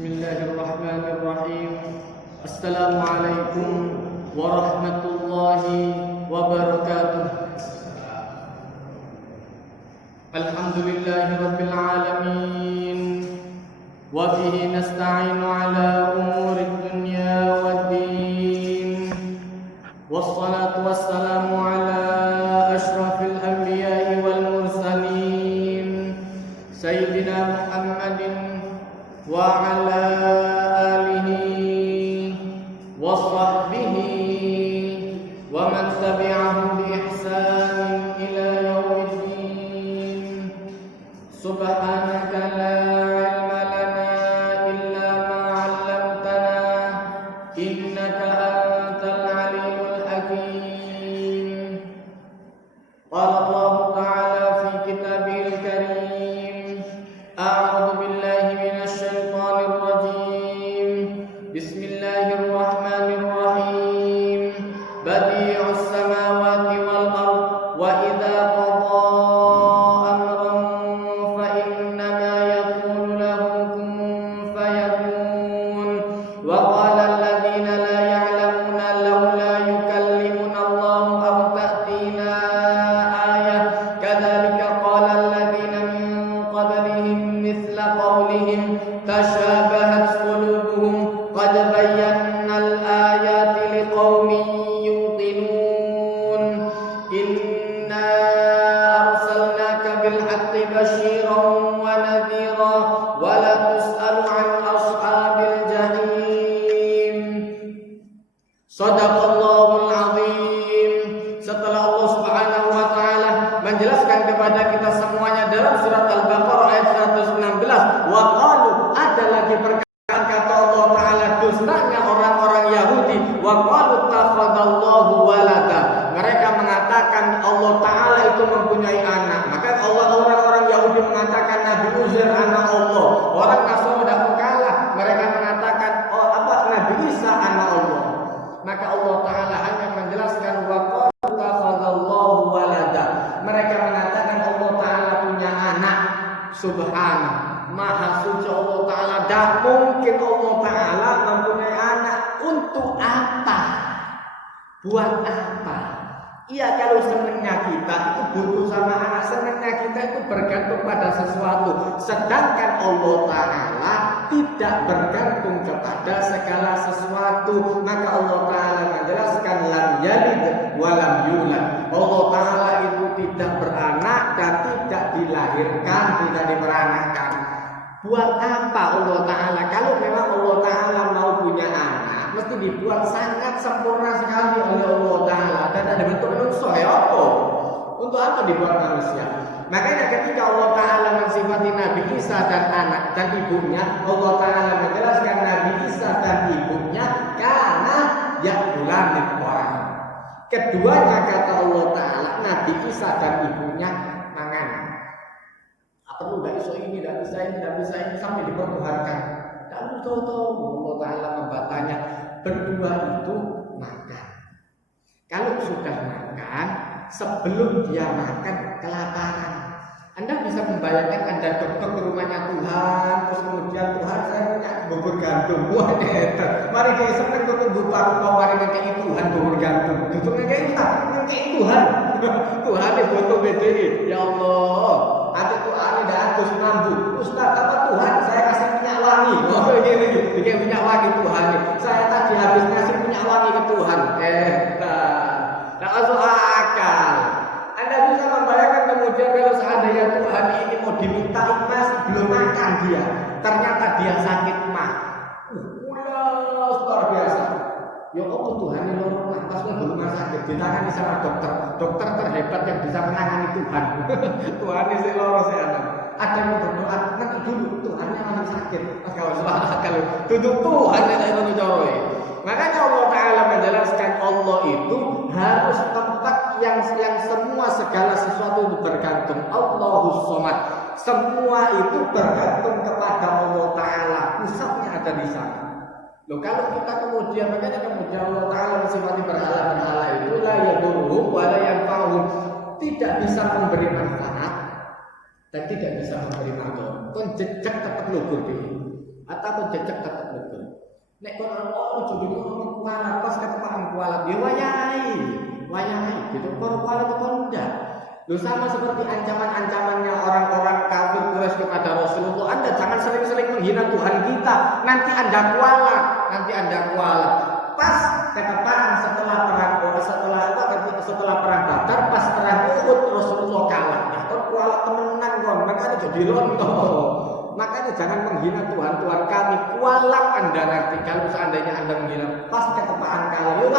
Bismillahirrahmanirrahim. Assalamualaikum warahmatullahi wabarakatuh. Alhamdulillahi rabbil alamin. Wa bihi nasta'inu ala umuri dunya waddin. Wassalatu wassalamu ala ashrafil anbiya'i wal mursalin. Sayyidina Muhammadin wa ala alihi wa sahbihi wa man tabi'ahum bi ihsan ila yaumiddin. Subhanaka la ilma lana illa ma 'allamtana innaka antal alimul hakim. Qala Allah ta'ala fi kitabihil karim, a'udzu billahi minasy syaithanir rajim. Bismillahirrahmanirrahim. Badi'us samawati wal ard wa idza qada amran fa innama yaqulu lahu kun fayakun. Wa qala alladhina la ya'lamuna laula yukallimuna Allahu aw ta'tina ayah kadzalika qala alladhina min qablihim mithla qawlihim tashabahat qulubuhum qad bayyana al-ayati liqaumin yuqinun. Inna arsalnaka bil haqqi basyiran wa nadhira wa la tus'alu an ashabil jahim. Shadaqallahul azim. Setelah Allah Subhanahu wa taala menjelaskan kepada kita semuanya dalam surat Al-Baqarah ayat 116, wa qalu, ada lagi perkataan kata Allah taala dustanya orang-orang Yahudi, wa qalu takhadallahu walada. Mereka mengatakan Allah taala itu mempunyai anak. Maka orang-orang Yahudi mengatakan Nabi Uzair anak Allah. Orang Nasrani tidak kalah, mereka mengatakan Nabi Isa anak Allah. Maka Allah taala hanya menjelaskan wa qalu takhadallahu walada. Mereka mengatakan Allah taala punya anak. Subhanallah, maha suci Allah taala. Tak mungkin Allah taala mempunyai anak. Untuk apa? Buat apa? Iya, kalau senangnya kita itu butuh sama anak, senangnya kita itu bergantung pada sesuatu. Sedangkan Allah Ta'ala tidak bergantung kepada segala sesuatu. Maka Allah Ta'ala menjelaskan lam yalid wa lam yulad. Allah Ta'ala itu tidak beranak dan tidak dilahirkan, tidak diperanakkan. Buat apa Allah Ta'ala? Kalau memang Allah Ta'ala mau punya anak, mesti dibuat sangat sempurna sekali oleh Allah Ta'ala. Dan ada bentuk manusia, ya apa? Untuk apa dibuat manusia? Makanya ketika Allah Ta'ala mensifati Nabi Isa dan anak dan ibunya, Allah Ta'ala menjelaskan Nabi Isa dan ibunya karena ya'kulanit ta'am. Keduanya kata Allah Ta'ala, Nabi Isa dan ibunya mangan. Perlu tidak iso ini, tidak bisa ini sampai dipertuhankan. Dan tahu-tahu Allah Ta'ala membatanya berdua itu makan. Kalau sudah makan, sebelum dia makan kelaparan. Anda bisa membayangkan Anda dokter ke rumahnya Tuhan, terus kemudian Tuhan saya punya bubur gandum. Wah neter, mari kita seneng ke bupa mau mari ngekei Tuhan bubur gandum. Itu ngekei Tuhan. Tuhan itu butuh BDI. Ya Allah, ada Tuhan ini dah terus mampu. Ustaz apa Tuhan saya kasih minyak wangi. Oh ini bikin minyak wangi Tuhan. Saya tadi habis ngasih minyak wangi ke Tuhan. Tak masuk akal. Anda bisa membayangkan kemudian kalau seandainya Tuhan ini mau diminta masih belum makan dia, ternyata dia sakit mah. Luar biasa. Ya Allah Tuhan ini luar pas belum sakit ditangani sama dokter. Dokter terhebat yang bisa menangani Tuhan. Tuhan ini si loro si anak. Ada yang berdoa nanti dulu Tuhannya masih sakit. Kalau tutup Tuhan yang itu jauh. Makanya Allah Ta'ala menjelaskan Allah itu harus tempat yang semua segala sesuatu itu bergantung. Allahus Somad. Semua itu bergantung kepada Allah Ta'ala. Pusatnya ada di sana. Loh kalau kita kemudian Allah Ta'ala mensifati berhala-berhala itu la yadurruhum wa la yanfa'uhum, tidak bisa memberi manfaat dan tidak bisa memberi makhluk. Kon jejak tetap lugur deh. Atau atau jejak tetap betul. Nek kon ojo ngomong kualat pas ketepaan kualat ya wayahi gitu kualat itu ndak. Loh sama seperti ancaman-ancamannya orang-orang kafir Quraisy kepada Rasulullah, Anda jangan sering-sering menghina Tuhan kita, nanti Anda kualat. Pas ketepaan setelah perang Badar, pas perang Uhud Rasulullah kalah. Nah, kon kualat temenan kon, makanya jadi ronto. Makanya jangan menghina Tuhan kami, kualat Anda nanti kalau seandainya Anda menghina pas ketepaan kalah. Ya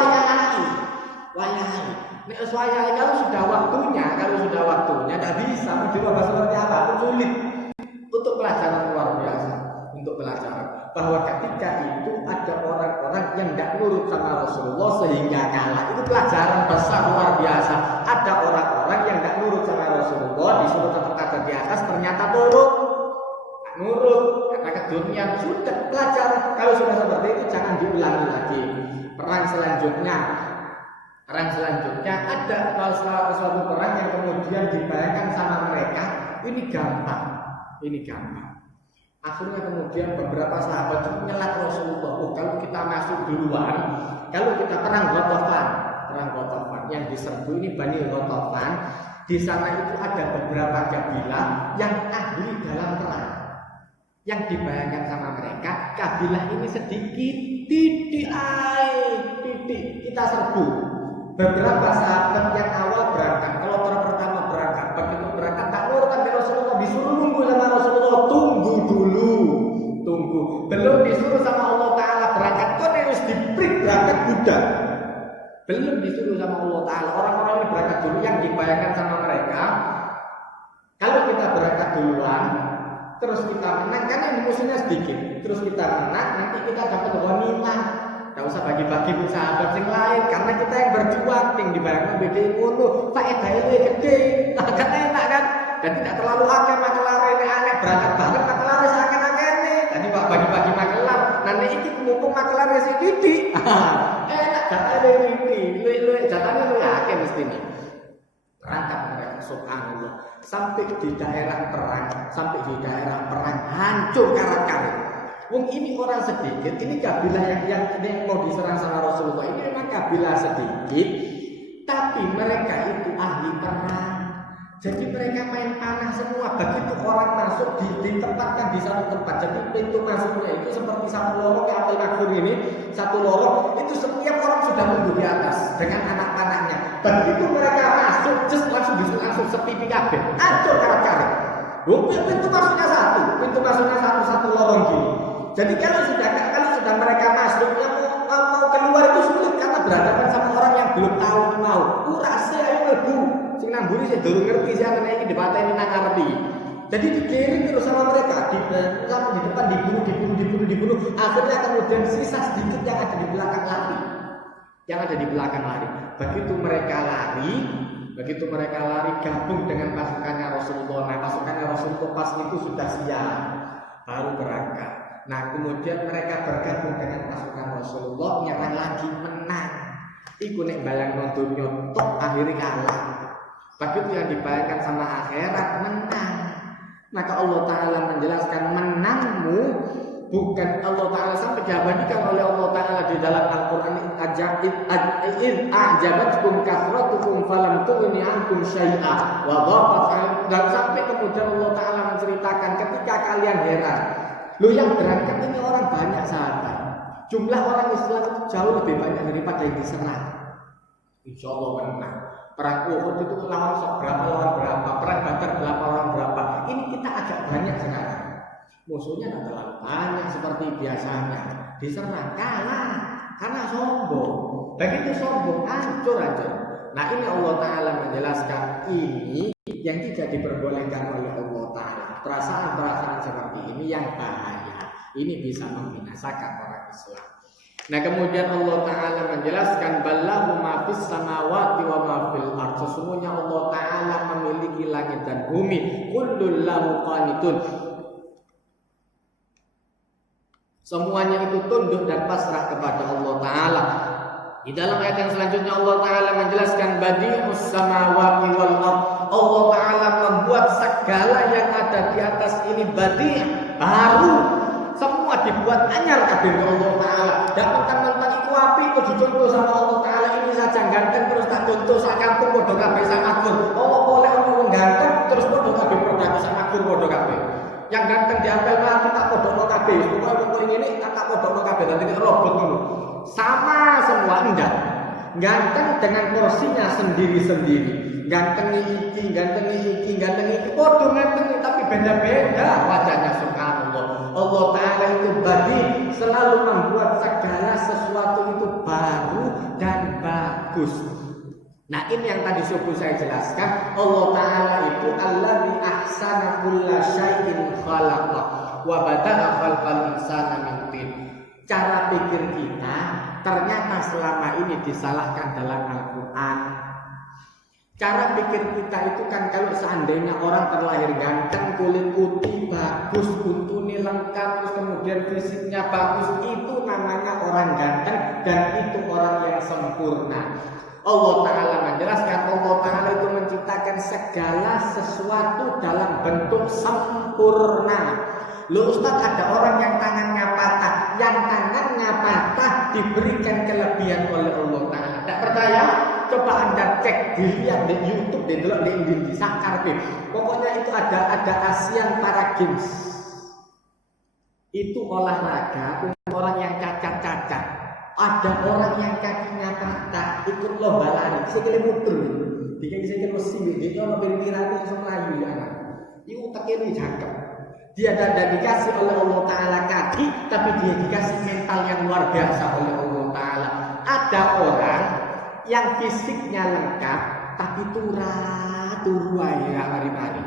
wayahi. Nek wayahi kalau sudah waktunya tidak bisa mau dirubah seperti apa pun sulit. Untuk pelajaran luar biasa, bahwa ketika itu ada orang-orang yang tidak nurut sama Rasulullah sehingga kalah. Itu pelajaran besar luar biasa. Ada orang-orang yang tidak nurut sama Rasulullah, disuruh tetap ada di atas, ternyata nurut karena kedunian. Sudah pelajaran. Kalau sudah seperti itu jangan diulangi lagi. Perang selanjutnya ada suatu perang yang kemudian dibayangkan sama mereka ini gampang. Akhirnya kemudian beberapa sahabat itu nyelak Rasulullah. Kalau kita masuk duluan, kalau kita perang Ghatafan yang diserbu ini Bani Ghatafan, di sana itu ada beberapa kabilah yang ahli dalam perang. Yang dibayangkan sama mereka, kabilah ini sedikit, titik kita serbu. Beberapa sahabat yang awal berangkat, kloter pertama berangkat, begitu berangkat tak nurut sampai Rasulullah, disuruh nunggu sama Rasulullah, tunggu dulu, belum disuruh sama Allah Ta'ala berangkat, kok harus diberi berangkat budak, belum disuruh sama Allah Ta'ala. Orang-orang ini berangkat dulu, yang dibayangkan sama mereka, kalau kita berangkat duluan, terus kita menang, karena musuhnya sedikit, terus kita menang, nanti kita dapat ghanimah. Tidak usah bagi-bagi ke sahabat yang lain, karena kita yang berjuang, yang dibayangkan beda ngono, faedahnya lebih gede, kan enak kan? Dan tidak terlalu akeh makelar ini aneh berangkat bareng makelar seakan-akan ini. Tadi pak bagi-bagi makelar, nanti ini mumpung makelar si Didi, enak jatahnya ini, jatahnya lu yakin mestinya. Berangkat mereka, subhanallah, sampai di daerah perang hancur karat-karit. Wong ini orang sedikit, ini kabilah yang mau diserang sama Rasulullah. Ini memang kabilah sedikit, tapi mereka itu ahli perang. Jadi mereka main panah semua. Begitu orang masuk ditempatkan di satu tempat. Jadi pintu masuknya itu seperti satu lorong kayak Al Makfur ini, satu lorong itu setiap orang sudah nunggu di atas dengan anak panahnya. Begitu mereka masuk, langsung sepi kabeh. Ancur karat-karat. Pintu masuknya satu lorong gini. Jadi kalau sudah mereka masuk, yang mau keluar itu sulit karena berhadapan sama orang yang belum tahu mau. Rasa ayo mlebu. Sing nang mburi sik durung ngerti sih ana iki dipateni nang ngerti. Jadi dikirim terus sama mereka di depan dibunuh. Akhirnya kemudian sisa sedikit yang ada di belakang lari. Begitu mereka lari gabung dengan pasukannya Rasulullah. Nah, pasukannya Rasulullah pas itu sudah siap baru berangkat. Nah, kemudian mereka bergabung dengan pasukan Rasulullah, nyerang lagi, menang. Iku nek bayang nonton nyotok akhirnya kalah. Begitu yang dibayangkan sama akhirat, menang. Maka Allah Ta'ala menjelaskan menangmu bukan Allah Ta'ala sampai diabadikan oleh Allah Ta'ala di dalam Al-Quran a'jabatkum kathratukum falam tughni ankum syai'a wa dhaqat dan sampai kemudian Allah Ta'ala menceritakan ketika kalian heran. Loh, yang berangkat ini orang banyak sahabat. Jumlah orang Islam itu jauh lebih banyak daripada yang diserang. Insya Allah menang. Perang Uhud itu lawan berapa, perang Badar berapa. Ini kita agak banyak sekarang. Musuhnya tidak terlalu banyak seperti biasanya. Diserang kalah karena sombong. Begitu sombong hancur. Nah, ini Allah Ta'ala menjelaskan ini yang tidak diperbolehkan oleh Allah Ta'ala. Perasaan-perasaan seperti ini yang bahaya. Ini bisa membinasakan orang Islam. Nah, kemudian Allah Ta'ala menjelaskan ballahu ma fis samawati wa ma fil ardh. Sesungguhnya Allah Ta'ala memiliki langit dan bumi. Kullun lahu qanitun. Semuanya itu tunduk dan pasrah kepada Allah Ta'ala. Di dalam ayat yang selanjutnya Allah Ta'ala menjelaskan badi'us samawati wal ardh. Allah Ta'ala membuat segala yang ada di atas ini badi' baru. Semua dibuat anyar kabeh Allah Taala. Dak mentang-mentang iku apik kok dicontoh sama Allah Taala, ini saja ganteng terus tak contoh sak kampung padha kabeh sak makmur. Oh boleh wong ganteng terus padha kabeh padha sak makmur padha kabeh. Yang ganteng diapel mati tak padha kabeh. Pokoke wong ngene tak padha kabeh dadi robot ngono. Sama semua enggak. Ganteng dengan porsinya sendiri-sendiri. Ganteng iki, padha ganteng tapi beda-beda wajahnya subhanallah. Allah Ta'ala itu badi selalu membuat segala sesuatu itu baru dan bagus. Nah ini yang tadi subuh saya jelaskan. Allah Ta'ala itu alladzi ahsana kulla syai'in khalaqa wa bada'a khalqal insana min tin. Cara pikir kita ternyata selama ini disalahkan dalam Al-Quran. Cara pikir kita itu kan kalau seandainya orang terlahir ganteng, kulit putih, bagus, untune lengkap, terus kemudian fisiknya bagus, itu namanya orang ganteng dan itu orang yang sempurna. Allah Ta'ala menjelaskan, Allah Ta'ala itu menciptakan segala sesuatu dalam bentuk sempurna. Loh Ustaz, ada orang yang tangannya patah, yang tangannya patah diberikan kelebihan oleh Allah Ta'ala. Tidak percaya? Coba Anda cek, dilihat di YouTube, di Indonesia Karpet. Pokoknya itu ada Asian Para Games. Itu olahraga untuk orang yang cacat-cacat. Ada orang yang kakinya patah, ikut lomba lari, sekali muter. Dia terus sih, dia kalau berpirani semua ya. Itu tak ini cakep. Dia tidak dikasih oleh Allah Ta'ala kaki, tapi dia dikasih mental yang luar biasa oleh Allah Ta'ala. Ada orang yang fisiknya lengkap, tapi turu ya hari-hari.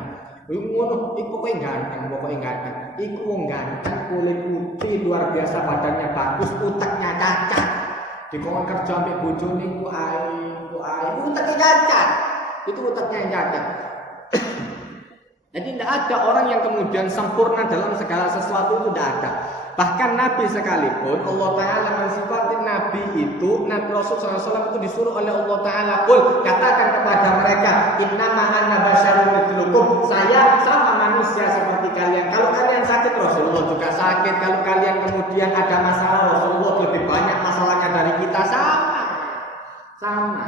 Ngono, iku kok ganteng, pokoknya ganteng. Iku wong ganteng, kulit putih, luar biasa, badannya bagus, utaknya cacat. Dikon kerja sampai bojone ku ae, utaknya cacat. Itu utaknya yang cacat. Jadi tidak ada orang yang kemudian sempurna dalam segala sesuatu, itu tidak ada. Bahkan Nabi sekalipun Allah Ta'ala mensifati Nabi itu, Nabi Rasul SAW itu disuruh oleh Allah Ta'ala, "Qul," katakan kepada mereka, "Innama ana basyarun mithlukum," saya sama manusia seperti kalian. Kalau kalian sakit, Rasulullah juga sakit. Kalau kalian kemudian ada masalah, Rasulullah lebih banyak masalahnya dari kita. Sama.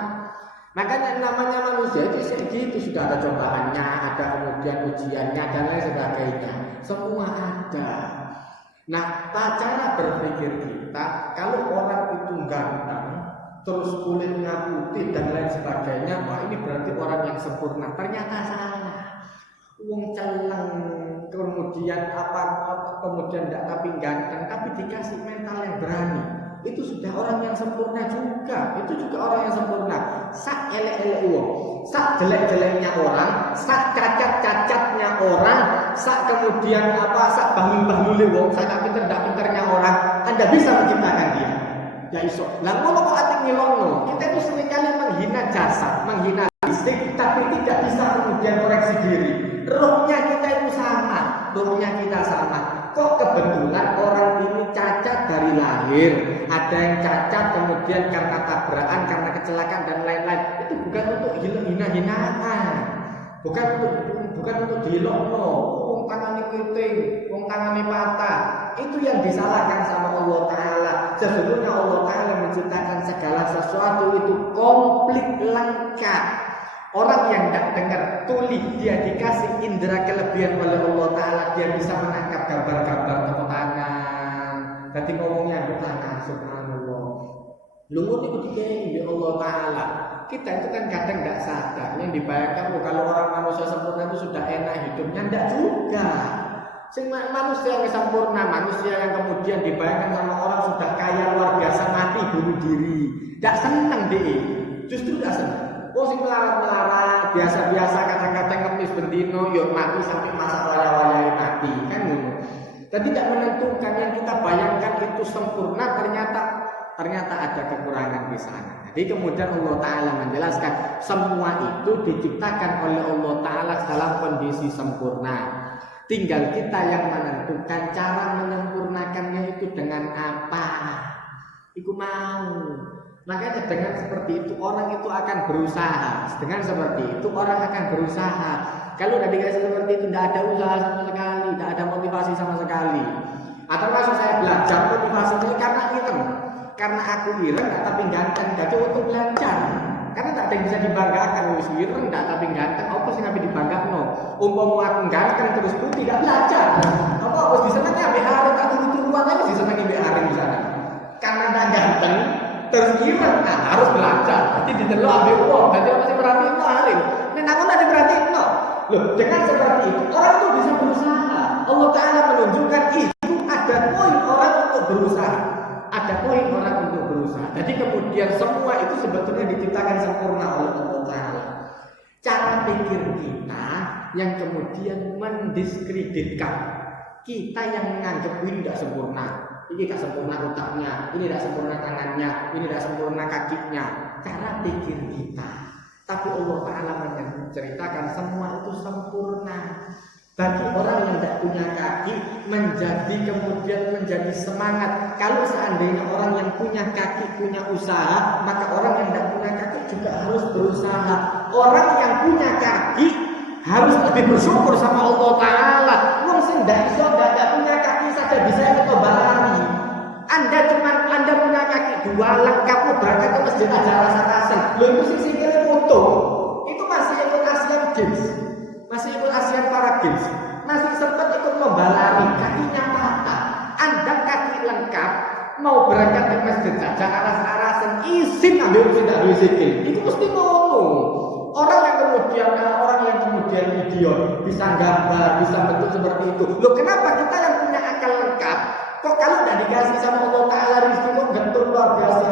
Makanya namanya manusia itu segitu, sudah ada cobaannya, ada kemudian ujiannya dan lain sebagainya. Semua ada. Nah, cara berpikir kita, kalau orang itu ganteng, terus kulitnya putih dan lain sebagainya, wah ini berarti orang yang sempurna. Ternyata salah. Wong celeng, kemudian kemudian tidak tapi ganteng, tapi dikasih mental yang berani. Itu sudah orang yang sempurna juga. Itu juga orang yang sempurna. Sak elek-elek wong, sak jelek-jeleknya orang, sak cacat-cacatnya orang, sak kemudian sak bangun-bangunnya wong, sak pinter-pinternya orang, Anda bisa menciptakan dia. Ya iso. Lah ngono kok ati ngilongno. Kita itu seringkali menghina jasad, menghina fisik, tapi tidak bisa kemudian koreksi diri. Rohnya kita itu sama, rohnya kita sama. Kok kebetulan orang ini cacat dari lahir, ada yang cacat kemudian karena tabrakan, karena kecelakaan dan lain-lain. Itu bukan untuk hina-hinaan, bukan untuk dilokno. Wong tangane kriting, wong tangane patah. Itu yang disalahkan sama Allah Ta'ala. Sesungguhnya Allah Ta'ala menciptakan segala sesuatu itu komplit lengkap. Orang yang tidak dengar tuli, dia dikasih indera kelebihan oleh Allah Ta'ala. Dia bisa menangkap gambar-gambar tepuk tangan. Jadi ngomongnya tepuk tangan, subhanallah. Lumut itu dikasih oleh Allah Ta'ala. Kita itu kan kadang tidak sadar. Yang dibayangkan kalau orang manusia sempurna itu sudah enak hidupnya. Tidak juga. Manusia yang sempurna, manusia yang kemudian dibayangkan sama orang sudah kaya luar biasa, mati bunuh diri. Tidak senang dia. Justru tidak senang. Sing melarat biasa-biasa kadang-kadang ngemis bendino yuk mati sampai masa waya-waya mati kan ngono. Dan tidak menentukan yang kita bayangkan itu sempurna, ternyata ada kekurangan di sana. Jadi kemudian Allah Ta'ala menjelaskan semua itu diciptakan oleh Allah Ta'ala dalam kondisi sempurna. Tinggal kita yang menentukan cara menyempurnakannya itu dengan apa. Iku mau. Makanya dengan seperti itu orang itu akan berusaha. Dengan seperti itu orang akan berusaha. Kalau udah dikasih seperti itu tidak ada usaha sama sekali, tidak ada motivasi sama sekali. Atau masuk saya aku ireng nggak tapi ganteng, gak cuma untuk belajar. Karena tak ada yang bisa dibanggakan, wis ireng nggak tapi ganteng, apa sih ngapain dibanggakan? Umpama aku ganteng terus putih gak belajar. Apa harus disenangi ambil hari tak turu-turuan aja disenangi ambil hari di sana. Karena tak ganteng terus ireng, nah harus belajar. Nanti ditelok ambil uang, nanti apa sih berarti itu hari. Nah aku nanti berarti no. Loh, dengan seperti itu orang itu bisa berusaha. Allah Ta'ala menunjukkan itu ada poin orang untuk berusaha. Ada poin orang untuk berusaha. Jadi kemudian semua itu sebetulnya diciptakan sempurna oleh Allah Ta'ala. Cara pikir kita yang kemudian mendiskreditkan. Kita yang menganggap ini tidak sempurna. Ini tidak sempurna otaknya, ini tidak sempurna tangannya, ini tidak sempurna kakinya. Cara pikir kita. Tapi Allah Ta'ala menceritakan semua itu sempurna. Bagi orang yang tidak punya kaki kemudian menjadi semangat. Kalau seandainya orang yang punya kaki punya usaha, maka orang yang tidak punya kaki juga harus berusaha. Orang yang punya kaki harus lebih bersyukur sama Allah Ta'ala. Wong sing ndak punya kaki saja bisa ikut lari. Anda punya kaki dua lengkap berangkat ke masjid aja rasa-rasan. Lho itu sing sikile foto. Itu masih ikut Asian Games. Masih ikut Asian Para Games. Masih sempat ikut lomba lari, kakinya patah. Anda kaki lengkap mau berangkat ke masjid saja aras-arasan izin ambil tidak sikil. Itu mesti ngomong. Orang yang kemudian idiot bisa gambar, bisa bentuk seperti itu. Loh kenapa kita yang punya akal lengkap kok kalau tidak dikasih sama Allah Ta'ala rezeki kok bentuk luar biasa?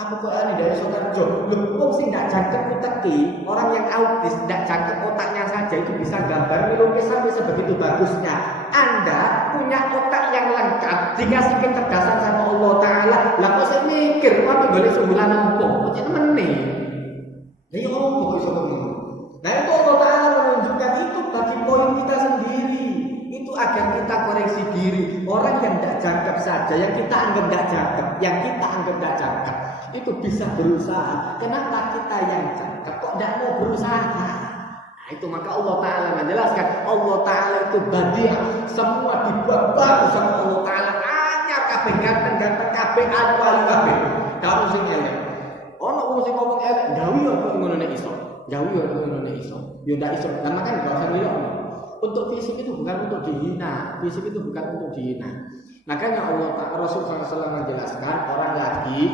Apa kok ini dari kerja? Loh kok sih tidak jangkep utaki? Orang yang autis tidak jangkep otaknya saja itu bisa gambar melukis sampai sebegitu bagusnya. Anda punya otak yang lengkap dikasih kecerdasan sama Allah Ta'ala. Lah kok saya mikir apa boleh sebulan apa? Kok itu meneh? Jadi kok bisa begini? Nah itu Allah Ta'ala menunjukkan itu bagi poin kita sendiri. Itu agar kita koreksi diri. Orang yang tidak jangkep saja, yang kita anggap tidak jangkep, itu bisa berusaha. Kenapa kita yang jangkep kok tidak mau berusaha? Nah itu maka Allah Ta'ala menjelaskan. Allah Ta'ala itu badiah. Semua dibuat bagus sama Allah Ta'ala. Anyar kabeh ganteng-ganteng kabeh alu-alu kabeh. Kamu sing elek. Ono wong sing ngomong elek, gawe kok ngono nek iso. Gawe kok ngono nek iso. Yo ndak iso. Lah makane gak usah liyo. Untuk fisik itu bukan untuk dihina. Fisik itu bukan untuk dihina. Makanya Allah Rasul SAW menjelaskan orang lagi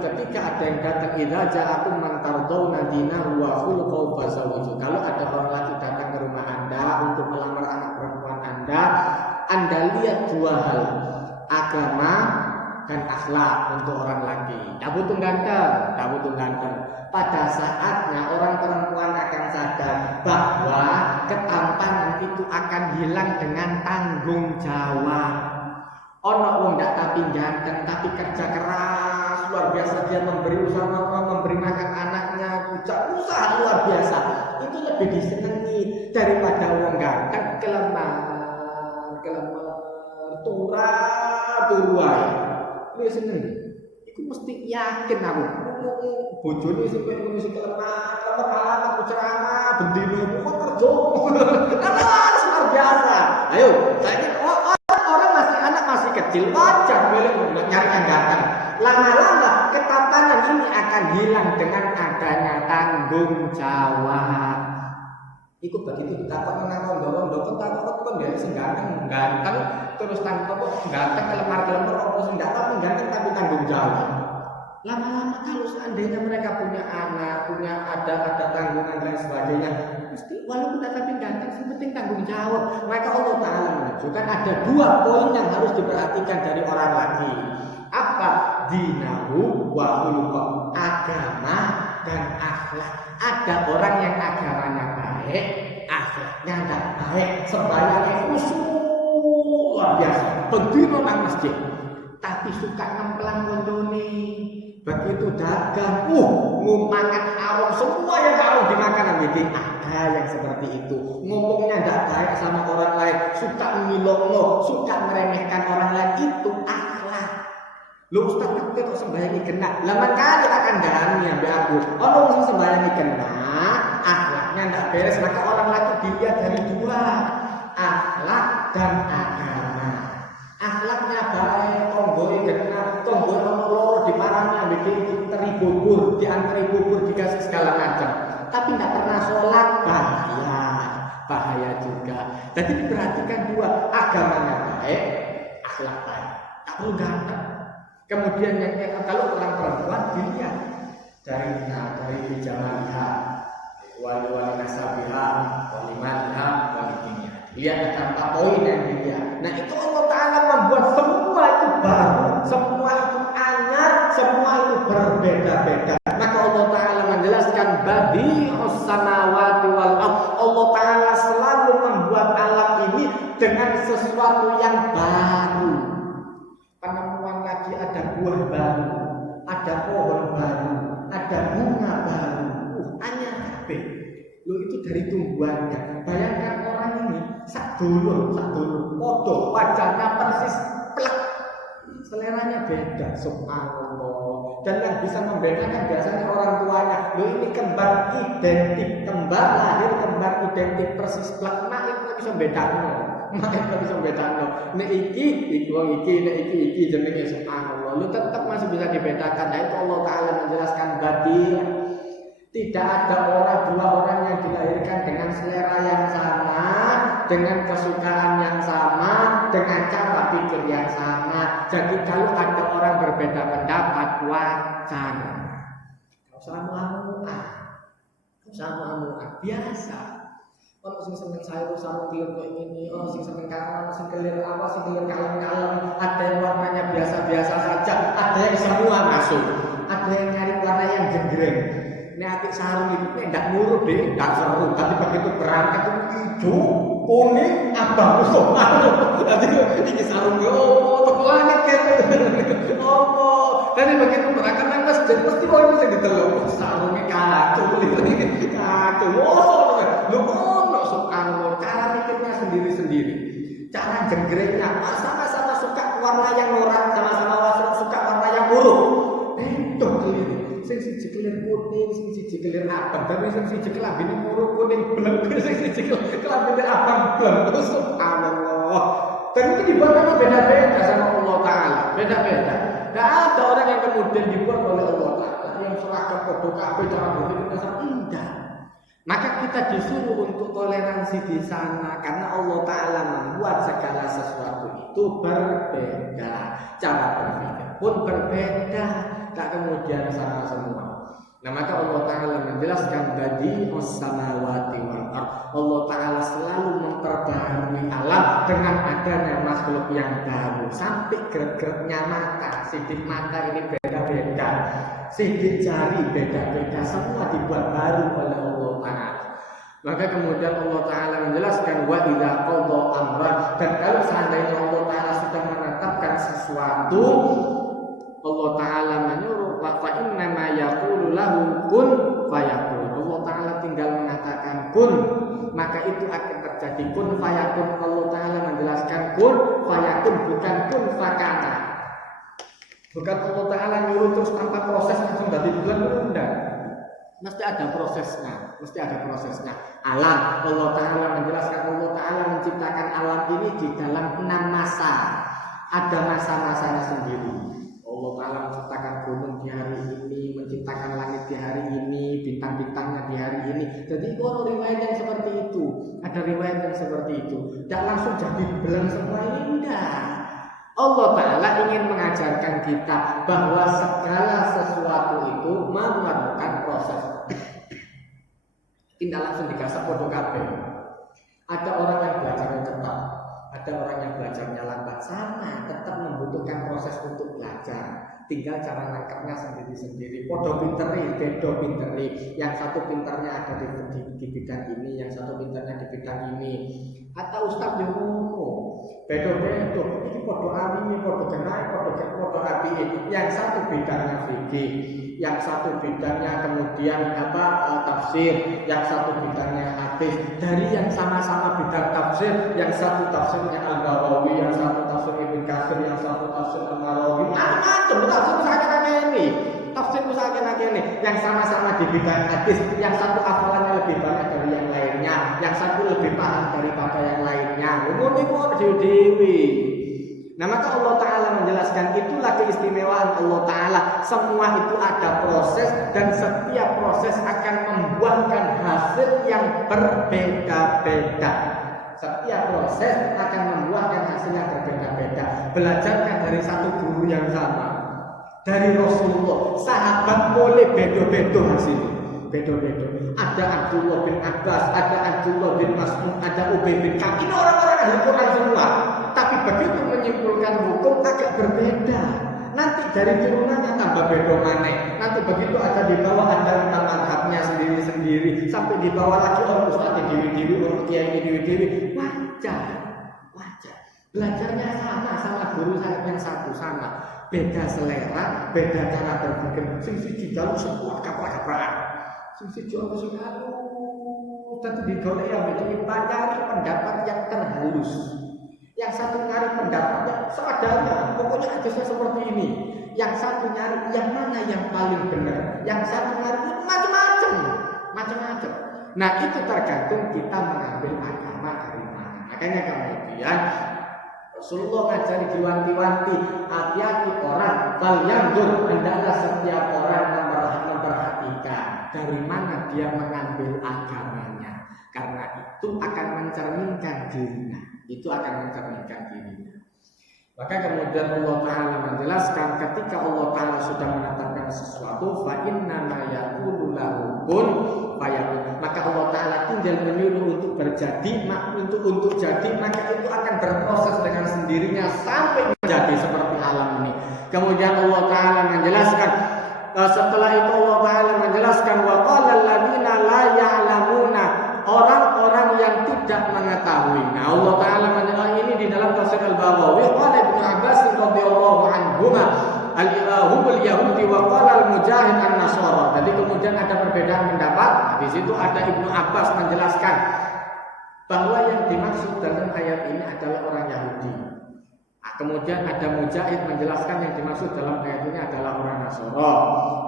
ketika ada yang datang idza ja'akum man tardawna dinahu wa khuluquhu fazawwiju. Kalau ada orang lagi datang ke rumah Anda untuk melamar anak perempuan Anda lihat dua hal, agama dan akhlak untuk orang laki. Tak butuh ganteng. Pada saatnya orang perempuan akan sadar bahwa ketampanan itu akan hilang dengan tanggung jawab. Ono wong ndak tapi ganteng tapi kerja keras luar biasa, dia memberi makan anaknya, usaha luar biasa. Itu lebih disenangi daripada wong ganteng kelemar turai. Lu seneng. Iku mesti yakin aku. Bojone sing koyo ngono sing kelemar alamat ceramah bendino kok kerja. Luar biasa. Ayo, saiki orang masih kecil wajar boleh nyari yang ganteng. Lama-lama ketampanan ini akan hilang dengan adanya tanggung jawab. Iku begitu ditakon nang rondo-rondo takon ya sing ganteng terus ganteng kelemar apa sing ganteng tapi tanggung jawab. Lama-lama kalau seandainya mereka punya anak, ada tanggungan dan sebagainya, mesti walaupun tapi ganteng, yang penting tanggung jawab. Maka Allah Ta'ala menunjukkan ada dua poin yang harus diperhatikan dari orang lagi. Apa? Dinahu wa khuluquh, agama dan akhlak. Ada orang yang agamanya baik, akhlaknya tidak baik, sembahyangnya khusyuk luar biasa, berdiri nang masjid, tapi suka ngemplang kondone. Begitu dagang, ngumangan haram, semua yang haram dimakan. Jadi ada yang seperti itu, ngomongnya tidak baik sama orang lain, suka ngilok, suka meremehkan orang lain, itu akhlak. Lu Ustaz kita kok sembayangi kena, lama kali akan dani ambil aku. Orang yang sembayangi kena, akhlaknya tidak beres, maka orang lagi dilihat dari dua, akhlak dan agama. Akhlaknya baik, tomboi genah, tomboi ono loro diparani ambek teri bubur, diantri bubur dikasih segala macam. Tapi tidak pernah sholat, bahaya juga. Jadi diperhatikan dua, agamanya baik, akhlak baik, tak perlu ganteng. Kemudian yang kalau orang perempuan dilihat dari hijamaniha, wali nasabiha, wali manha, wali dunia. Lihat ada 4 poin yang dilihat. Nah itu Allah Ta'ala membuat semua itu baru, semua itu anyar, semua itu berbeda-beda. Maka Allah Ta'ala menjelaskan badi'us samawati wal ardh. Allah Ta'ala selalu membuat alam ini dengan sesuatu yang baru. Penemuan lagi ada buah baru, ada pohon baru, ada bunga baru. Anyar kabeh. Lo itu dari tumbuhannya. Bayangkan orang ini sak dulur, podo, wajahnya persis plek. Seleranya beda, subhanallah. Dan yang bisa membedakan biasanya orang tuanya. Lo ini kembar identik, kembar lahir, kembar identik persis plek. Mak itu bisa bedanya. Mak itu bisa bedanya. Nek iki jenenge subhanallah. Lo tetap masih bisa dibedakan. Nah itu Allah Ta'ala menjelaskan badir. Tidak ada dua orang yang dilahirkan dengan selera yang sama, dengan kesukaan yang sama, dengan cara pikir yang sama. Jadi kalau ada orang berbeda pendapat, wajar. Kau sama biasa. Ono sing seneng sayur sama kelir kayak gini, ono sing seneng kanan, sing kelir apa, sing kelir kalem-kalem. Ada yang warnanya biasa-biasa saja, ada yang semua masuk, ada yang nyari warna yang jenggreng. Ini atik sarung itu tidak murah deh, tidak seru. Tapi begitu berangkat itu hijau, kuning, abang, jadi ini sarungnya toko langit gitu. Jadi begitu berangkat nang masjid pasti orang bisa diteluk. Sarungnya kacau, subhanallah. Cara mikirnya sendiri-sendiri, cara jenggrengnya, sama-sama suka warna yang norak, sama-sama suka warna yang buruk. Itu keliru. Sing siji kelir kuning, sing siji kelir abang, tapi sing siji kelambine muruk kuning blek, sing siji kelambine abang blek. Subhanallah. Dan itu dibuat beda-beda sama Allah Ta'ala, beda-beda. Tidak ada orang yang kemudian dibuat oleh Allah Ta'ala yang seragam kodok kabeh cara berpikir sama enggak. Maka kita disuruh untuk toleransi di sana karena Allah Ta'ala membuat segala sesuatu itu berbeda, cara berpikir pun berbeda. Tak kemudian sama semua. Nah maka Allah Ta'ala menjelaskan badi'us samawati wal ardh. Allah Ta'ala selalu memperbaharui alam dengan adanya makhluk yang baru. Sampai gerak-geraknya mata, sidik mata ini beda-beda, sidik jari beda-beda, semua dibuat baru oleh Allah Ta'ala. Maka kemudian Allah Ta'ala menjelaskan wa idza qadha amran, dan kalau seandainya Allah Ta'ala sudah menetapkan sesuatu, Allah Ta'ala menyuruh fa innama yaqulu lahu kun fayakun. Allah Ta'ala tinggal mengatakan kun, maka itu akan terjadi. Kun fayakun. Allah Ta'ala menjelaskan kun fayakun, bukan kun fakana. Bukan Allah Ta'ala nyuruh terus tanpa proses langsung dari bulan enggak. Mesti ada prosesnya. Alam, Allah Ta'ala menjelaskan, Allah Ta'ala menciptakan alam ini di dalam 6 masa. Ada masa-masanya sendiri. Allah Ta'ala menciptakan gunung di hari ini, menciptakan langit di hari ini, bintang-bintangnya di hari ini. Jadi itu ada riwayat yang seperti itu. Ada riwayat yang seperti itu. Tidak langsung jadi belang semua ini, enggak. Allah Ta'ala ingin mengajarkan kita bahwa segala sesuatu itu memerlukan proses. Tidak langsung dikasih podo kabeh. Ada orang yang belajarnya cepat, ada orang yang belajarnya lambat, sama, tetap membutuhkan proses untuk belajar. Tinggal cara nangkepnya sendiri-sendiri. Podo pinteri, bedo pinteri. Yang satu pinternya ada di bidang ini, yang satu pinternya di bidang ini. Atau ustaz yang ngomong, bedo-bedo. Ini podo amini, podo genai, podo api. Yang satu bidangnya fikih, yang satu bidangnya kemudian tafsir, yang satu bidangnya hadis. Dari yang sama-sama bidang tafsir, yang satu tafsirnya Al-Bawawi, yang satu tafsir Ibnu Katsir, yang satu tafsir Al-Nawawi. Macam tafsir usahakan ini. Yang sama-sama di bidang hadis, yang satu hafalannya lebih banyak dari yang lainnya, yang satu lebih paham daripada yang lainnya. Umum itu dewi. Nah, maka Allah Ta'ala menjelaskan itulah keistimewaan Allah Ta'ala. Semua itu ada proses dan setiap proses akan membuahkan hasil yang berbeda-beda. Setiap proses akan membuahkan hasil yang berbeda-beda. Belajarkan dari satu guru yang sama, dari Rasulullah, sahabat boleh beda-beda hasilnya. Beda-beda. Ada Abdullah bin Abbas, ada Abdullah bin Mas'ud, ada Ubay bin Ka'ab. Ini orang-orang ahli Quran semua. Tapi begitu menyimpulkan hukum agak berbeda. Nanti dari turunannya tambah beda maneh. Nanti begitu ada di bawah ada imam madhabnya sendiri-sendiri. Sampai di bawah lagi orang ustaz dewi-dewi, orang kiai dewi-dewi. Wajar. Belajarnya sama guru saya yang satu sama. Beda selera, beda cara berpikir. Sing siji jaluk semua kaprak-kaprakan. Sisi jual musuh tapi digolek yang itu cari pendapat yang terhalus. Yang satu nyari pendapatnya seadanya, pokoknya hadisnya seperti ini. Yang satu nyari yang mana yang paling benar. Yang satu nyari macam-macam. Nah, itu tergantung kita mengambil agama dari mana. Makanya kemudian Rasulullah ngajari diwanti-wanti, hati-hati orang, fal yanzur, hendaklah setiap orang memperhatikan dari mana dia mengambil agamanya, karena itu akan mencerminkan dirinya. Maka kemudian Allah Ta'ala menjelaskan ketika Allah Ta'ala sudah menetapkan sesuatu, fa inna ma yaqulu lahu kun fayakun, maka Allah Ta'ala tinggal menyuruh untuk berjadi, untuk jadi, maka itu akan berproses dengan sendirinya sampai menjadi seperti alam ini. Kemudian Allah Ta'ala menjelaskan, setelah itu Allah Ta'ala menjelaskan wa qala alladziina la ya'lamuna, orang-orang yang tidak mengetahui. Nah, Allah Ta'ala menjelaskan ini di dalam tafsir Al-Baghawi. Qala Ibnu Abbas radhiyallahu anhuma al-humul yahudi wa qala al-mujahid an-nasara. Jadi kemudian ada perbedaan pendapat. Di situ ada Ibnu Abbas menjelaskan bahwa yang dimaksud dalam ayat ini adalah orang Yahudi. Nah, kemudian ada Mujahid menjelaskan yang dimaksud dalam ayat ini adalah orang Nasara.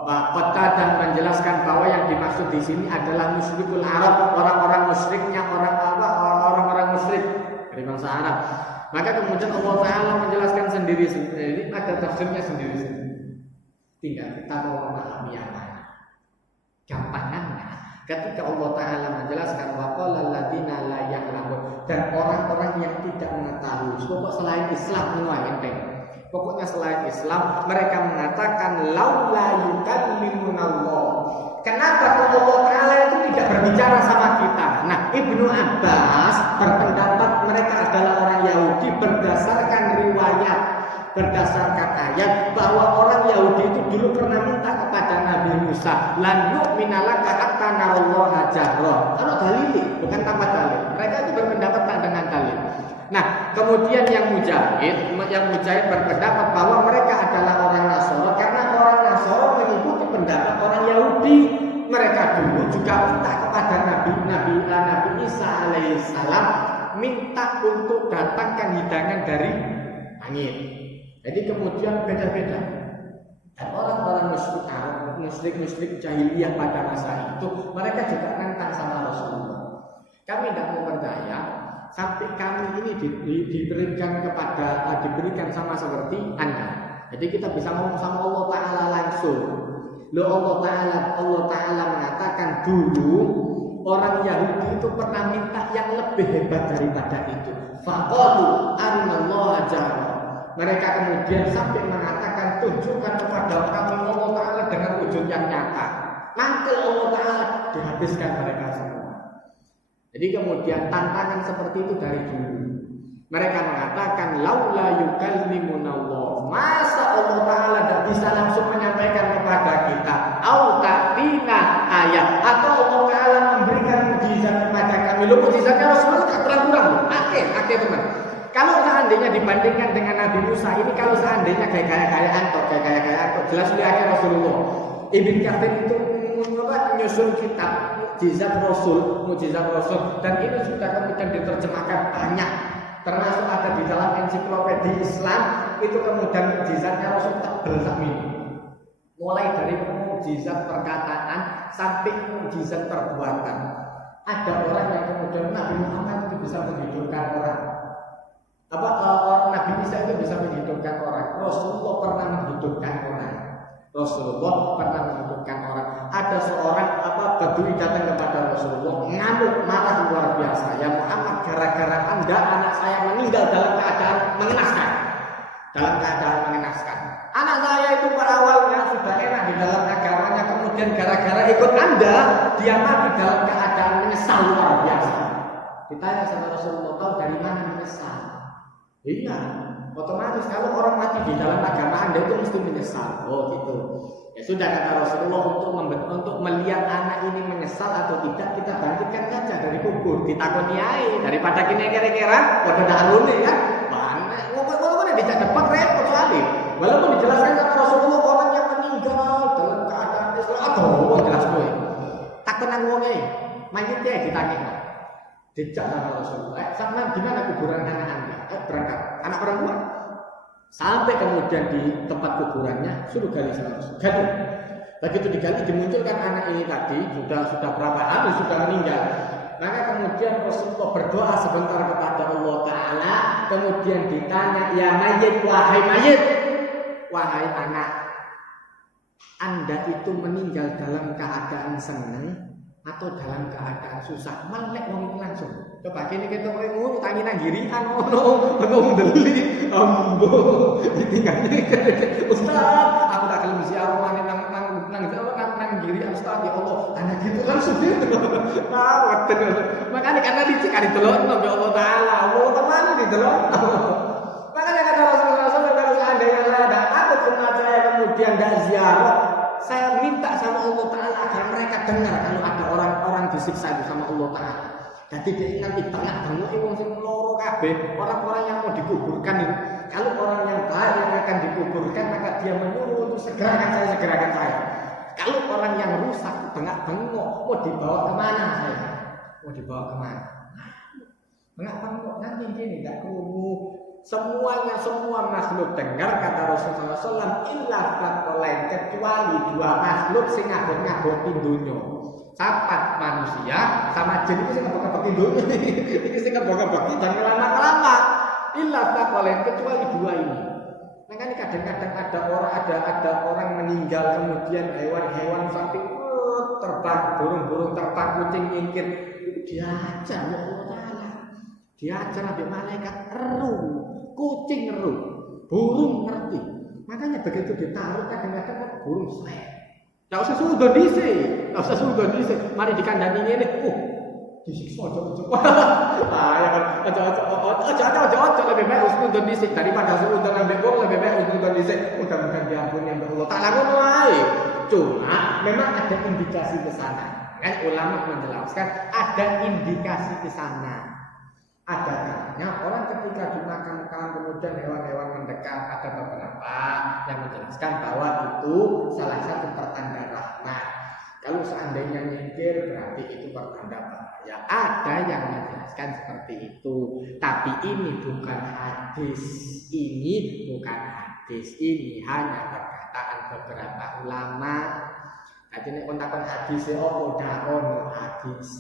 Qatadah menjelaskan bahwa yang dimaksud di sini adalah musyrikul Arab, orang-orang musyriknya orang-orang musyrik dari bangsa Arab. Maka kemudian Allah Ta'ala menjelaskan sendiri-sendiri, ada tafsirnya sendiri-sendiri. Tinggal kita mau memahami yang mana. Gampangannya, ketika Allah Ta'ala menjelaskan waqala alladziina la ya'lamun, dan orang-orang yang tidak mengetahui, pokok selain Islam enteng. Pokoknya selain Islam, mereka mengatakan laula yukallimunallah. Kenapa Allah Ta'ala itu tidak berbicara sama kita? Nah, Ibnu Abbas berpendapat mereka adalah orang Yahudi berdasarkan riwayat, berdasarkan ayat bahwa orang Yahudi itu dulu pernah minta kepada Nabi Musa, lan nu'minalaka hatta narallaha jahra. Kalau dalil, bukan tanpa dalil. Mereka itu berpendapat tak dengan dalil. Nah, kemudian yang Mujahid berpendapat bahwa mereka adalah orang Nasara karena orang Nasara mengikuti pendapat orang Yahudi. Mereka dulu juga minta kepada Nabi Isa alaihissalam, minta untuk datangkan hidangan dari langit. Jadi kemudian beda-beda. Dan orang-orang musyrik jahiliyah pada masa itu, mereka juga nantang sama Rasulullah. Kami tidak mau percaya sampai kami ini diberikan sama seperti Anda. Jadi kita bisa ngomong sama Allah Ta'ala langsung. Allah Ta'ala mengatakan dulu orang Yahudi itu pernah minta yang lebih hebat daripada itu. Faqalu arinallaha jahra. Mereka kemudian sampai mengatakan tunjukkan kepada kami Allah Ta'ala dengan wujud yang nyata. Maka Allah Ta'ala dihabiskan mereka semua. Jadi kemudian tantangan seperti itu dari dulu. Mereka mengatakan laula yukallimunallah. Masa Allah Ta'ala tidak bisa langsung menyampaikan kepada kita? Au ta'tina ayat, atau Allah Ta'ala memberikan mukjizat kepada kami. Loh, mukjizatnya Rasulullah tidak kurang-kurang. Oke teman. Kalau seandainya dibandingkan dengan Nabi Musa ini, kalau seandainya kayak jelas lihatnya Rasulullah. Ibn Katsir itu menyusun kitab mukjizat Rasul, dan ini sudah kemudian diterjemahkan banyak, termasuk ada di dalam ensiklopedia Islam. Itu kemudian mukjizatnya Rasul tebel ini, mulai dari mukjizat perkataan sampai mukjizat perbuatan. Ada orang yang kemudian Nabi Muhammad itu bisa menghidupkan orang. Nabi manusia itu bisa menghidupkan orang. Rasulullah pernah menghidupkan orang. Rasulullah pernah menghidupkan orang. Ada seorang Badui datang kepada Rasulullah, ngamuk, marah luar biasa. Ya Muhammad, gara-gara Anda anak saya meninggal dalam keadaan mengenaskan. Dalam keadaan mengenaskan. Anak saya itu pada awalnya sudah enak di dalam agamanya, kemudian gara-gara ikut Anda, dia mati dalam keadaan menyesal luar biasa. Ditanya sama Rasulullah, tahu dari mana menyesal? Iya, otomatis kalau orang mati di dalam agama Anda itu mesti menyesal. Oh gitu. Ya sudah, kata Rasulullah, untuk melihat anak ini menyesal atau tidak, kita bangkitkan saja dari kubur, ditakoni ae daripada kini kira-kira pada dalune kan. Mana ngomong-ngomong dijak depan repot soalnya. Walaupun dijelaskan sama Rasulullah orang yang meninggal dalam keadaan Islam, aduh jelas gue. Takon nang wonge, mayitnya ditanya. Dijak sama Rasulullah, sama gimana kuburan anak Anda? Berangkat, anak perempuan. Sampai kemudian di tempat kuburannya suruh gali sama Rasul. Gali. Begitu digali dimunculkan anak ini tadi sudah berapa hari sudah meninggal. Maka kemudian Rasulullah berdoa sebentar kepada Allah Taala. Kemudian ditanya, ya mayit, wahai anak, Anda itu meninggal dalam keadaan senang atau dalam keadaan susah? Melek wong langsung. Coba kene ketok kowe ngono tangi nang girian ngono ndeli ambo ditinggali Ustaz, aku tak gelem siar maneh nang girian Ustaz, ya Allah anak gitu langsung gitu. Weten. Makanya karena dicek kan didelokno ya Allah Taala. Allah kemana didelokno. Makanya kata Rasulullah SAW, kalau seandainya saya ada takut umat saya kemudian tidak ziarah, saya minta sama Allah Taala agar mereka dengar kalau ada orang-orang disiksa itu sama Allah Taala. Jadi dia nanti banyak wong sing loro kabeh, orang-orang yang mau dikuburkan itu. Kalau orang yang baik yang akan dikuburkan, maka dia menyuruh untuk segerakan saya. Kalau orang yang rusak, bengak-bengok, mau dibawa kemana saya? Mau dibawa kemana? Bengak-bengok nanti gini, tidak krungu. Semua makhluk dengar, kata Rasulullah SAW, illa faqolain, kecuali dua makhluk sing ngabot-ngabotin dunya. Sapat manusia sama jin itu sing ngabot-ngabotin dunya. Ini sing ngabot-ngabotin dan lama-lama. Illa faqolain, kecuali dua ini. Makanya kadang-kadang ada orang meninggal, kemudian hewan-hewan sampai terbang, burung-burung terbang, kucing nyingkir, itu diajar ya Allah Ta'ala. Diajar sampai malaikat eruh, kucing eruh, burung ngerti. Makanya begitu ditaruh kadang-kadang burung selek. Tidak usah suudon dhisik, mari dikandani ini. Disiksa ojo. Ojo lebih baik usudon dhisik daripada suudon ambek wong, lebih baik usudon dhisik. Mudah-mudahan diampuni ambek Allah Taala ngono ae. Cuma memang ada indikasi ke sana. Kan ulama menjelaskan ada indikasi ke sana. Ada katanya orang ketika dimakamkan kemudian hewan-hewan mendekat, ada beberapa yang menjelaskan bahwa itu salah satu pertanda rahmat. Kalau seandainya nyingkir berarti itu pertanda bahaya. Ada yang menjelaskan seperti itu. Tapi ini bukan hadis. Ini hanya perkataan beberapa ulama. Jadi ini kontakon hadis hadis.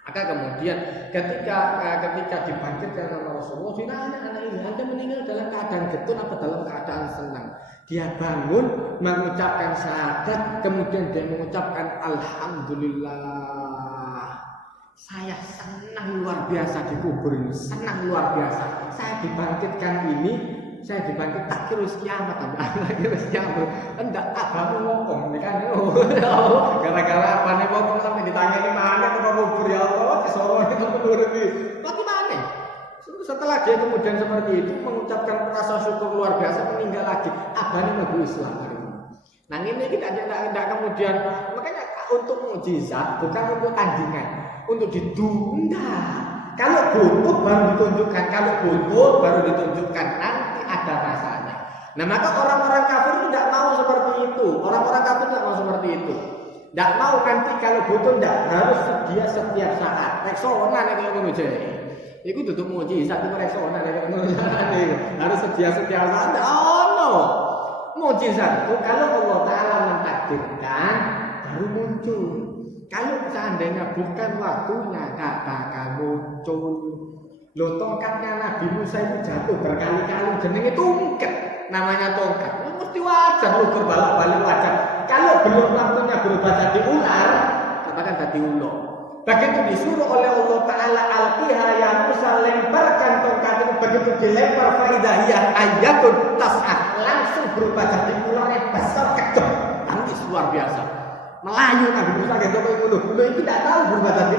Maka kemudian ketika dibangkitkan sama Rasulullah, ditanya anak ini, Anda meninggal dalam keadaan getun apa dalam keadaan senang? Dia bangun mengucapkan syahadat, kemudian dia mengucapkan alhamdulillah. Saya senang luar biasa dikubur ini, senang luar biasa. Saya dibangkitkan tak kira kiamat, enggak abang ngomong ini kan. Gara-gara apa nih ngomong sampai ditanya ini mana ke kubur ya Allah, kesowan itu menurut. Tapi mana? Setelah dia kemudian seperti itu mengucapkan rasa syukur luar biasa, meninggal lagi, abang ini Islam hari ini. Nah ini kita tidak kemudian, makanya untuk mukjizat bukan untuk tandingan, untuk ditunda. Kalau butuh baru ditunjukkan, nanti ada masanya. Nah maka orang-orang kafir tidak mau seperti itu. Tidak mau nanti kalau butuh tidak harus dia setiap saat. Reksona nih kayak ngono jadi. Iku tutup mukjizat itu reksona nih kayak ngono. Harus setiap saat. Oh no. Mukjizat itu kalau Allah Taala mentakdirkan baru muncul. Kalau seandainya bukan waktunya, tak bakal muncul. Loh, tongkatnya Nabi Musa itu jatuh berkali-kali, jenenge tongkat, namanya tongkat. Ini mesti wajar loh berbalak-balik wajar. Kalau belum waktunya berubah jadi ular, katakan jadi ulo. Begitu disuruh oleh Allah Ta'ala al-qiha ya Musa, lemparkan tongkat itu. Begitu dilempar faidahiyah ayatun tas'ah, langsung berubah jadi ular yang besar kecil, tangis luar biasa. Melayu Nabi Musa gitu kayak ngono. Lho iki tidak tahu berubah jadi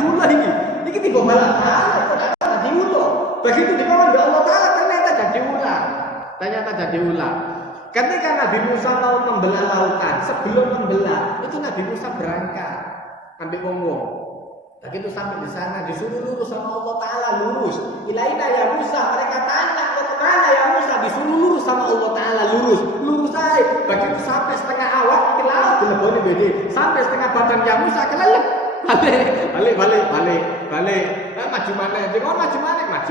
ular ini. Iki tiba balik jadi ular. Begitu dikawal oleh Allah Ta'ala ternyata jadi ular. Ketika Nabi Musa mau membelah lautan, sebelum membelah itu Nabi Musa berangkat ambil ngomong. Begitu sampai di sana disuruh lurus sama Allah Ta'ala, lurus. Ilaina ya Musa, mereka tanya mau kemana ya Musa, disuruh lurus sama Allah Ta'ala, lurus aja. Begitu sampai setengah awak ke laut dileboni bede, sampai setengah badan ya Musa kelelep. Balik. Maju mana? Jangan maju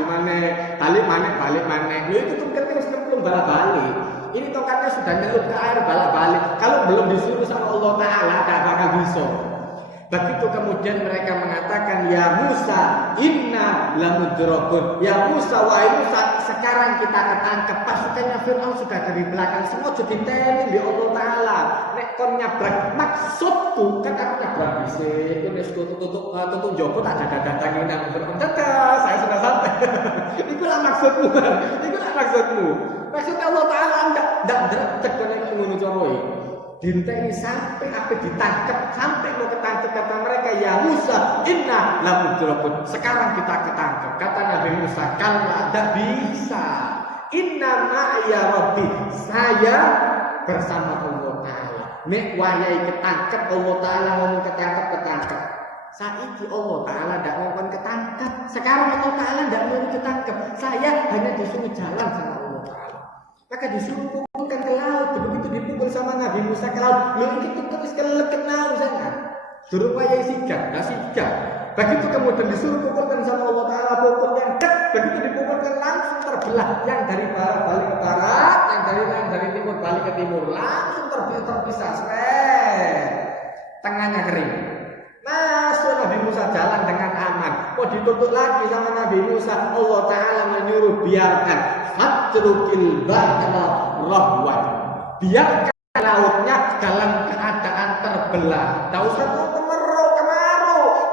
mana? Balik mana? Lu itu tongkatnya sebelum balik. Ini tongkatnya sudah nyelup ke air balik. Kalau belum disuruh sama Allah Ta'ala, tak bakal bisa. Begitu kemudian mereka mengatakan, ya Musa, inna lamudrakun. Ya Musa, wahai Musa, sekarang kita ketangkep. Pasukannya Fir'aun sudah dari belakang, semua jadi tenin di Allah Ta'ala. Nek kon nyabrak, maksudku kan aku nyabrak bisik. Itu tutup jopo tak ada datangin nang Fir'aun. Dadah, saya sudah sampai. Itulah maksudmu. Maksudnya Allah Ta'ala ndak dretek kene ngono carane. Dinteni sampai apa ditangkap, sampai mau ketangkep kata mereka, ya Musa, inna lamudrakun. Sekarang kita ketangkep. Kata Nabi Musa, kalau tidak bisa. Inna ma'ya Rabbi, saya bersama Allah Ta'ala. Nek wayai ketangkep, Allah Ta'ala ngomong ketangkep. Saiki Allah Ta'ala tidak ngomong ketangkep. Sekarang Allah Ta'ala tidak mau ketangkep. Saya hanya disuruh jalan sama Allah Ta'ala. Maka disuruh pukulkan ke laut. Begitu dipukul sama Nabi Musa ke laut, lu itu terus kenal sana. Suruh wayai sigap. Begitu kemudian disuruh pukulkan sama Allah Ta'ala, pukul yang dek. Begitu dipukulkan langsung terbelah. Yang dari barat balik ke barat, yang dari timur balik ke timur, langsung terpisah. Tengahnya kering. Masuk Nabi Musa jalan dengan aman. Kok ditutup lagi sama Nabi Musa? Allah Ta'ala menyuruh biarkan fatrukil bahra rahwan. Biarkan lautnya dalam keadaan terbelah. Tak usah kemarau.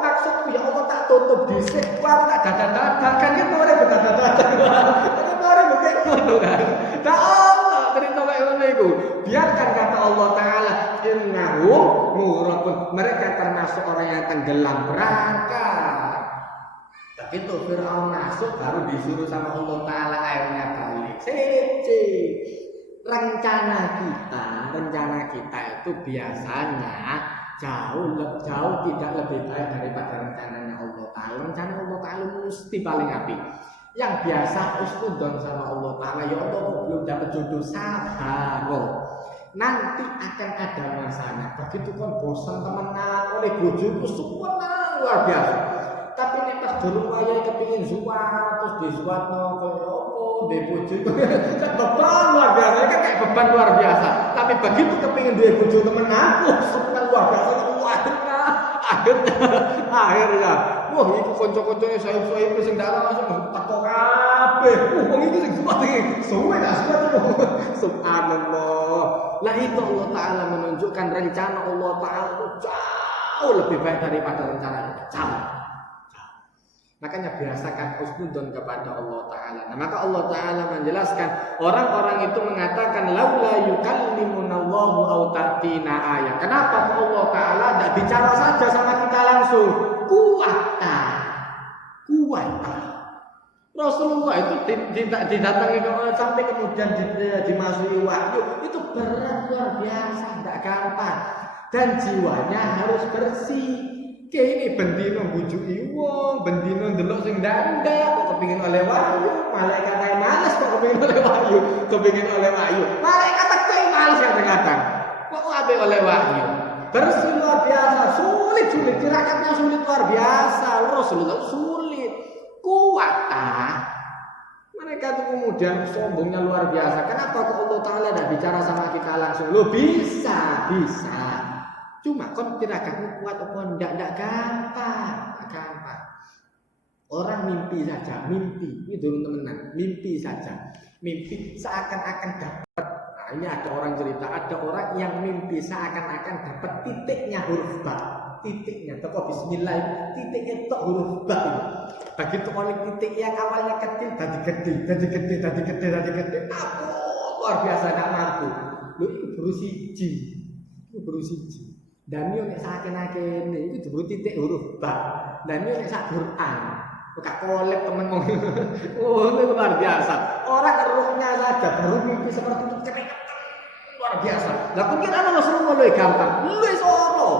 Maksudku ya Allah tak tutup disik. Wah tak dadah-dadah. Kan itu orang berdadah-dadah. Itu orang begitu kan. Tak Allah cerita kayak ngono iku. Biarkan kata Allah Ta'ala, innahum mughraqun. Mereka termasuk orang yang tenggelam berangkat. Begitu Fir'aun masuk baru disuruh sama Allah Ta'ala airnya balik. Rencana kita itu biasanya jauh tidak lebih baik daripada rencananya Allah Ta'ala. Rencana Allah Ta'ala mesti paling apik. Yang biasa usnudon sama Allah Ta'ala, ya Allah belum dapat jodoh, sabar. Nanti akan ada masanya. Begitu kan bosan temenan oleh bojoku semua luar biasa. Tapi nek pas durung wayahe kepengin zuwat terus disuwatno koyo opo ndek bojo. Kan beban luar biasa, kan kayak beban luar biasa. Tapi begitu kepengin duwe bojo temenan, seneng luar biasa. Akhirnya. Wah, itu kanca-kancane sayup-sayup sing ndak langsung teko kabeh. Wong itu sing suwat iki. Suwe dak suwat. Subhanallah. Lah itu Allah Ta'ala menunjukkan rencana Allah Ta'ala itu jauh lebih baik daripada rencana kita. Jauh. Makanya biasakan husnudon kepada Allah Ta'ala. Nah, maka Allah Ta'ala menjelaskan, orang-orang itu mengatakan laula yukallimunallahu aw ta'tina ayat. Kenapa Allah Ta'ala tidak bicara saja sama kita langsung? Kuwata. Rasulullah itu didatangi sampai kemudian dimasuki wahyu, itu berat luar biasa, tidak gampang. Dan jiwanya harus bersih. Kayak ini bendino bujuki wong, bendino ndelok sing ndak kok kepengin oleh wahyu, malaikat ae males kok kepengin oleh wahyu, malaikat ae males kadang-kadang. Kok ape oleh wahyu? Bersih luar biasa, sulit, tirakatnya sulit luar biasa. Rasulullah sulit, kuat mereka itu kemudian sombongnya luar biasa. Kenapa kok Allah Ta'ala tidak bicara sama kita langsung? Lo bisa. Cuma kan tirakatmu kuat apa enggak gampang. Orang mimpi saja, mimpi itu teman-teman, mimpi saja, mimpi seakan-akan dapat. Nah, ini ada orang cerita, ada orang yang mimpi seakan-akan dapat titiknya huruf ba, titiknya, toko Bismillah, titiknya tok huruf ba. Begitu oleh titik yang awalnya kecil, tadi gede, luar biasa gak mampu. Lu itu berusi. Dan yo nek saken-aken itu jebul titik huruf ba. Dan yo nek sak Quran Kak kolek temen mau. Oh, itu luar biasa. Orang ruhnya saja baru mimpi seperti itu keren. Luar biasa. Lah kok kira Rasulullah lebih gampang. Lu solo.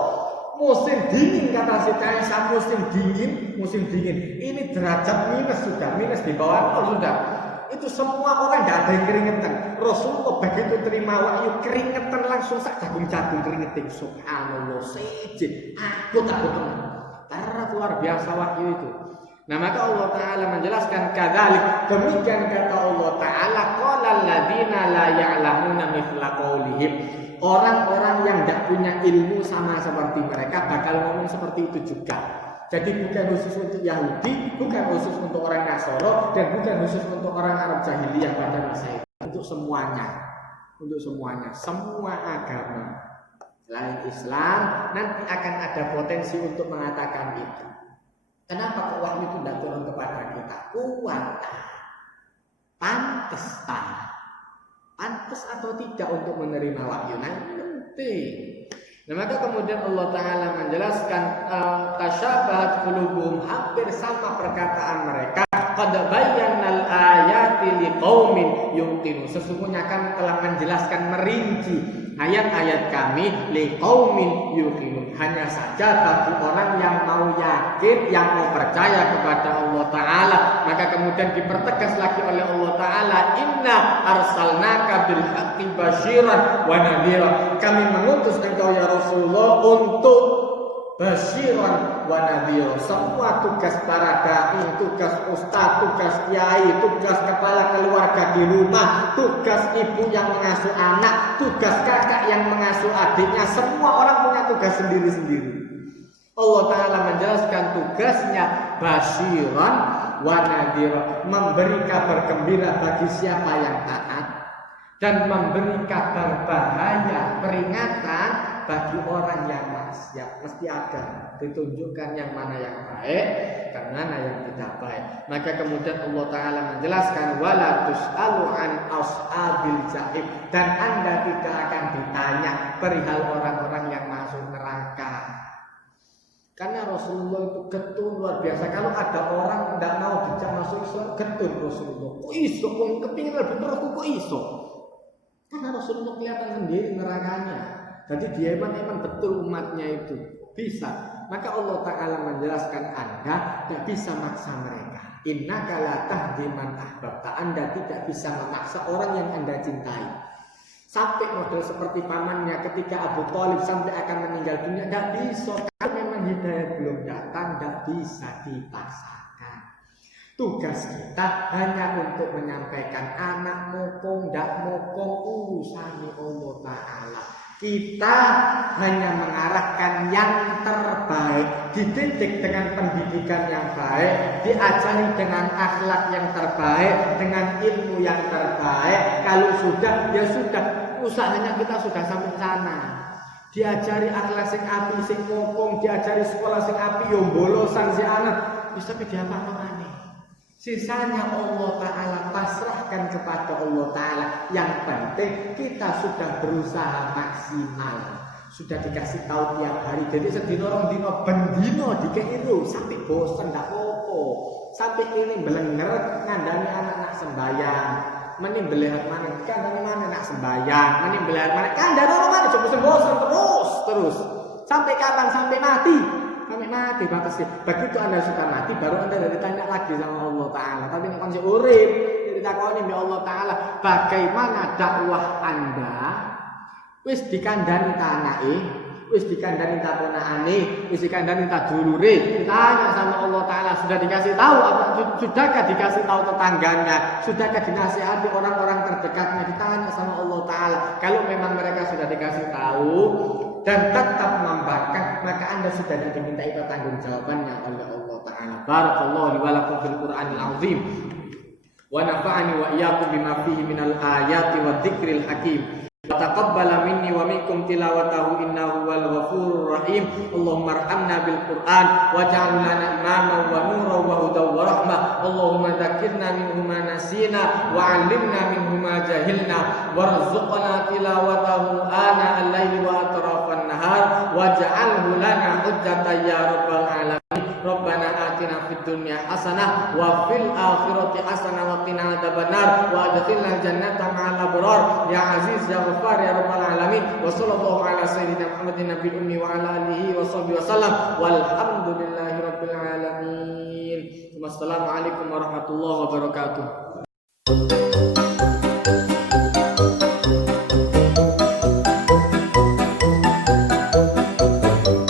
Musim dingin kata si Kaisar, musim dingin. Ini derajat minus sudah, minus di bawah nol sudah. Itu semua orang enggak ada yang keringetan. Rasulullah begitu terima wahyu keringetan langsung sak jagung-jagung keringetin. Subhanallah, sejid. Aku takut teman. Karena luar biasa wahyu itu. Nah maka Allah Ta'ala menjelaskan kadzalik, demikian kata Allah Ta'ala, qala alladziina la ya'lamuna mithla qaulihim. Orang-orang yang tidak punya ilmu sama seperti mereka bakal ngomong seperti itu juga. Jadi bukan khusus untuk Yahudi, bukan khusus untuk orang Nasoro, dan bukan khusus untuk orang Arab jahiliyah pada masa itu. Untuk semuanya, semua agama selain Islam nanti akan ada potensi untuk mengatakan itu. Kenapa wahyu itu tidak turun kepada kita? Kuat, pantas atau tidak untuk menerima wahyu? Nah ini penting. Nah maka kemudian Allah Ta'ala menjelaskan tasyabahat qulubuhum, hampir sama perkataan mereka. Qad bayyana al-ayati liqaumin yuqinun. Sesungguhnya kami telah menjelaskan merinci ayat-ayat kami liqaumin yuqinun. Hanya saja bagi orang yang mau yakin, yang mau percaya kepada Allah Ta'ala. Maka kemudian dipertegas lagi oleh Allah Ta'ala, inna arsalnaka bil haqqi basyiran wa nadhira. Kami mengutus engkau ya Rasulullah untuk basyiran wa nadhira. Semua tugas para dai, tugas ustaz, tugas kiai, tugas kepala keluarga di rumah, tugas ibu yang mengasuh anak, tugas kakak yang mengasuh adiknya, semua orang punya tugas sendiri-sendiri. Allah Ta'ala menjelaskan tugasnya basyiran wa nadhira, memberi kabar gembira bagi siapa yang taat dan memberi kabar bahaya, peringatan bagi orang yang maksiat. Mesti ada ditunjukkan yang mana yang baik dan mana yang tidak baik. Maka kemudian Allah Ta'ala menjelaskan wala tus'alu an ashabil jahim, dan Anda tidak akan ditanya perihal orang-orang yang masuk neraka. Karena Rasulullah itu getun luar biasa. Kalau ada orang tidak mau dijak masuk Islam, getun Rasulullah. Kok iso? Kok kepingin lebih terus kok iso? Karena Rasulullah kelihatan sendiri nerakanya. Jadi dia emang betul umatnya itu bisa. Maka Allah Ta'ala menjelaskan Anda tidak bisa maksa mereka. Innaka la tahdi man ahbabta. Anda tidak bisa memaksa orang yang Anda cintai. Sampai model seperti pamannya ketika Abu Thalib sampai akan meninggal dunia, tidak bisa. Kalau memang hidayah belum datang, tidak bisa dipaksakan. Tugas kita hanya untuk menyampaikan, anak mokong, tidak mokong, urusan Allah Ta'ala. Kita hanya mengarahkan yang terbaik, dididik dengan pendidikan yang baik, diajari dengan akhlak yang terbaik, dengan ilmu yang terbaik. Kalau sudah, ya sudah, usahanya kita sudah sampai sana. Diajari akhlak sing api, sing ngopong, diajari sekolah sing api, yo bolosan si anak, bisa diapa-apa. Sisanya Allah Ta'ala pasrahkan kepada Allah Ta'ala. Yang penting kita sudah berusaha maksimal, sudah dikasih tahu tiap hari. Jadi sedino rong dino bendino dikeiru sampai bosan ndak apa-apa. Sampai ini belenger ngandani anak-anak sembahyang. Mending belihat mana kandani mana nak sembahyang, mending belihat mana kandani mana coba bosan terus. Sampai kapan? Sampai mati. Sampai mati batasnya. Begitu Anda sudah mati, baru Anda ditanya lagi sama Allah Ta'ala. Tapi ini kan si urip, ditakoni oleh Allah Ta'ala, bagaimana dakwah Anda? Wis dikandani tanai, wis dikandani taponaane, wis dikandani tadulure. Ditanya sama Allah Ta'ala, sudah dikasih tahu apa? Sudahkah dikasih tahu tetangganya? Sudahkah dinasihati orang-orang terdekatnya? Ditanya sama Allah Ta'ala. Kalau memang mereka sudah dikasih tahu, dan tetap membakat, maka Anda sudah dimintai pertanggungjawabannya oleh Allah Ta'ala. Barakallahu li wa lakum fil Qur'anil azim wa nafa'ani wa iyyakum bima fihi minal ayati wa dzikril hakim. Taqabbala minni wa minkum tilawatahu innahu wal ghafurur rahim. Allahumma arhamna bil Qur'an waj'al lana imaman wa nuran wa hudan wa rahmah. Allahumma dzakkirna minhu ma nasina wa 'allimna minhu ma jahilna warzuqna tilawatahu ana al-laili wa atrafan nahar waj'alhu lana hujjatan ya rabbal alamin. Rabbana atina fid dunya hasanah wa fil akhirati hasanah wa qina adzabannar wa adkhilna jannata ma'al abrar ya aziz ya ghaffar ya rabbal alamin. Wa sallallahu ala sayyidina Muhammadin nabiyil ummi wa ala alihi wa sahbihi wasallam walhamdulillahi rabbil alamin. Wassalamu alaikum warahmatullahi wabarakatuh.